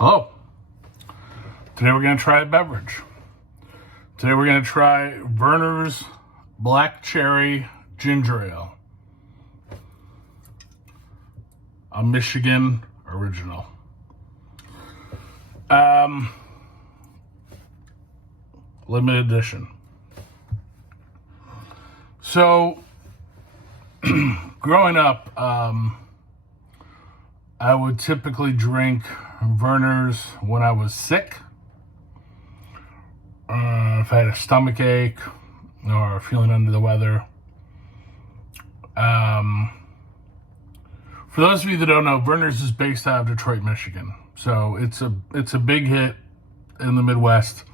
Hello. Today we're going to try a beverage. Today we're going to try Vernors Black Cherry Ginger Ale. A Michigan original. Limited edition. So, growing up, I would typically drink Vernors when I was sick. If I had a stomach ache or feeling under the weather. For those of you that don't know, Vernors is based out of Detroit, Michigan. So it's a big hit in the Midwest.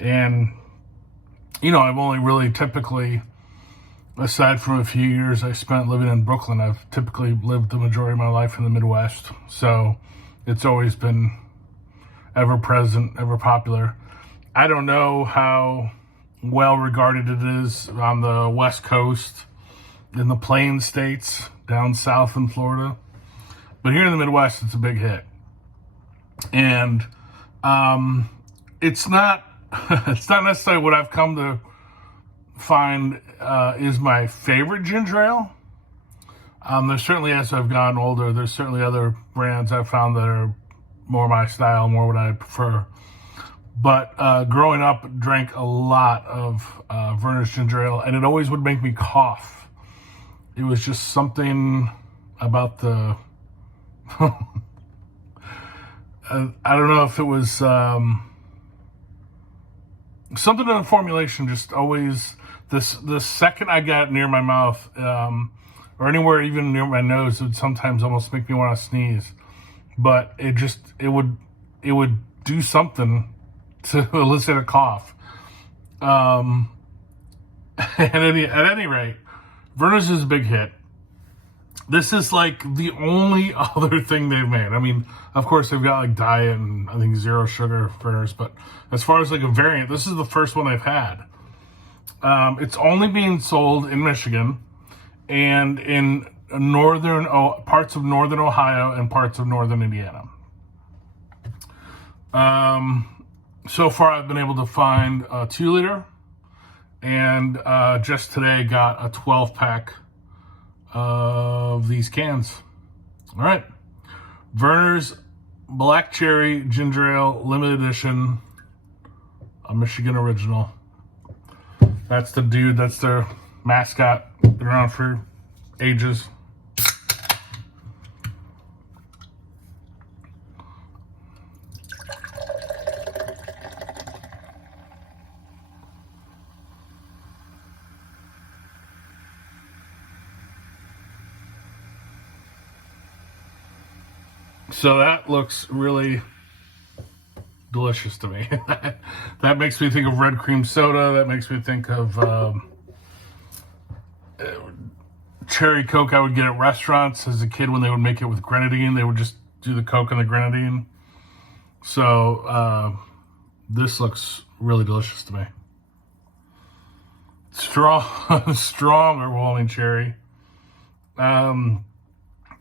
And, you know, I've only really typically, aside from a few years I spent living in Brooklyn, I've typically lived the majority of my life in the Midwest. So it's always been ever present, ever popular. I don't know how well regarded it is on the West Coast, in the Plain States, down south in Florida. But here in the Midwest, it's a big hit. And it's not necessarily what I've come to find is my favorite ginger ale. There's certainly, as I've gotten older, there's certainly other brands I've found that are more my style, more what I prefer. But growing up, drank a lot of Vernors ginger ale, and it always would make me cough. It was just something about the... I don't know if it was something in the formulation, just always... The second I got near my mouth, or anywhere even near my nose, it would sometimes almost make me want to sneeze. But it would do something to elicit a cough. At any rate, Vernors is a big hit. This is like the only other thing they've made. I mean, of course, they've got like diet and I think zero sugar Vernors, but as far as like a variant, this is the first one I've had. It's only being sold in Michigan and in parts of northern Ohio and parts of northern Indiana. So far, I've been able to find a 2-liter, and just today got a 12-pack of these cans. All right, Vernors Black Cherry Ginger Ale Limited Edition, a Michigan original. That's the dude. That's their mascot. Been around for ages. So that looks really delicious to me. That makes me think of red cream soda. That makes me think of cherry Coke I would get at restaurants as a kid when they would make it with grenadine. They would just do the Coke and the grenadine. So this looks really delicious to me. Strong overwhelming cherry.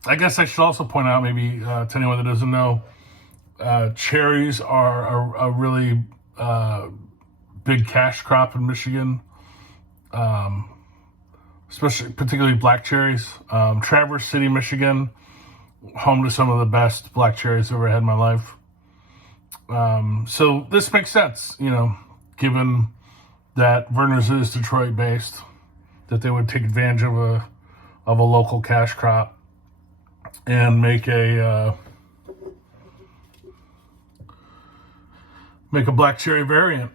I guess I should also point out, maybe to anyone that doesn't know, cherries are a really big cash crop in Michigan, particularly black cherries. Traverse City, Michigan, home to some of the best black cherries I've ever had in my life. So this makes sense, you know, given that Vernors is Detroit based, that they would take advantage of a local cash crop and make a black cherry variant.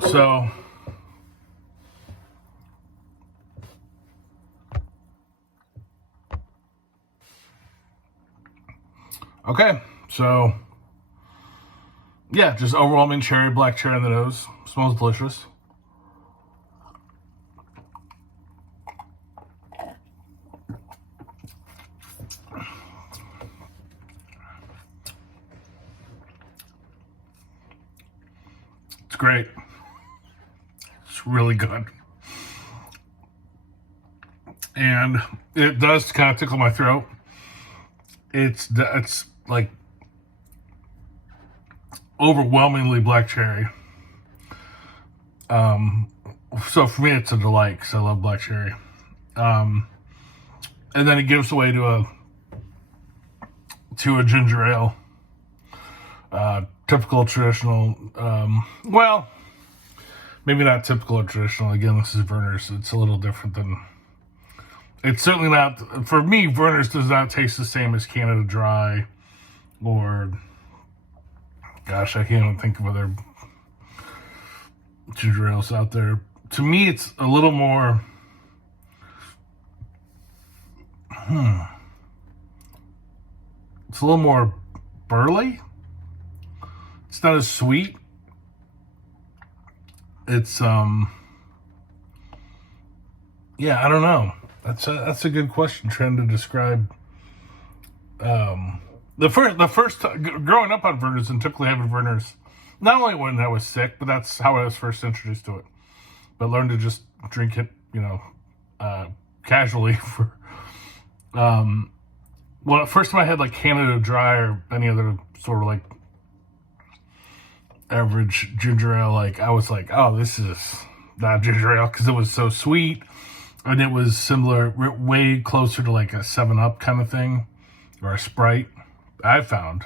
So okay, so yeah, just overwhelming cherry, black cherry on the nose. Smells delicious. It's great. It's really good. And it does kind of tickle my throat. It's like overwhelmingly black cherry. So for me, it's a delight because I love black cherry. And then it gives away to a ginger ale. Typical traditional, well, maybe not typical or traditional. Again, this is Vernors. It's a little different than, it's certainly not, for me, Vernors does not taste the same as Canada Dry or, gosh, I can't even think of other ginger ales out there. To me, it's a little more, it's a little more burly. It's not as sweet. It's, yeah, I don't know. That's a good question, trying to describe, the first growing up on Vernors and typically having Vernors, not only when I was sick, but that's how I was first introduced to it. But learned to just drink it, casually for, well, first time I had like Canada Dry or any other sort of like average ginger ale, like I was like, oh, this is not ginger ale, because it was so sweet and it was similar, way closer to like a 7-Up kind of thing or a Sprite. I found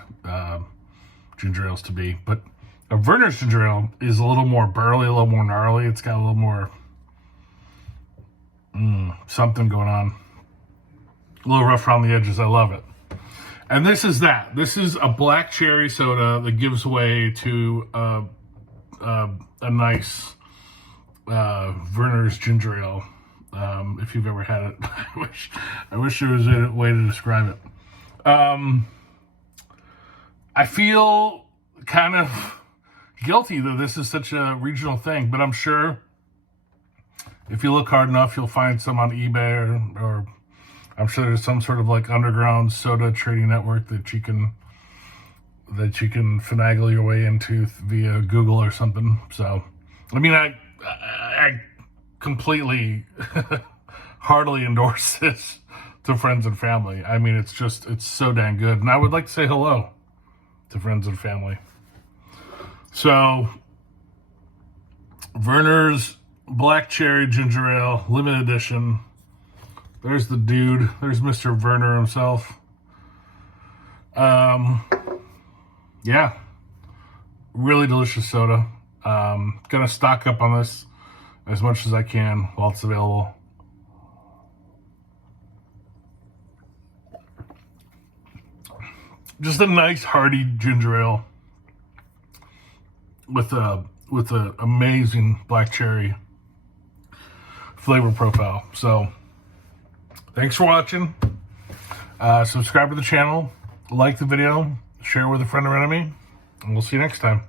ginger ales to be, but a Vernors ginger ale is a little more burly, a little more gnarly. It's got a little more something going on, a little rough around the edges. I love it. And this is that. This is a black cherry soda that gives way to a nice Vernors ginger ale. If you've ever had it, I wish there was a way to describe it. I feel kind of guilty that this is such a regional thing, but I'm sure if you look hard enough, you'll find some on eBay or I'm sure there's some sort of like underground soda trading network that you can finagle your way into via Google or something. So, I mean, I completely heartily endorse this to friends and family. I mean, it's so dang good. And I would like to say hello to friends and family. So, Vernors Black Cherry Ginger Ale, limited edition. There's the dude. There's Mr. Vernor himself. Yeah. Really delicious soda. Gonna stock up on this as much as I can while it's available. Just a nice hearty ginger ale with a amazing black cherry flavor profile. So thanks for watching. Subscribe to the channel, like the video, share with a friend or enemy, and we'll see you next time.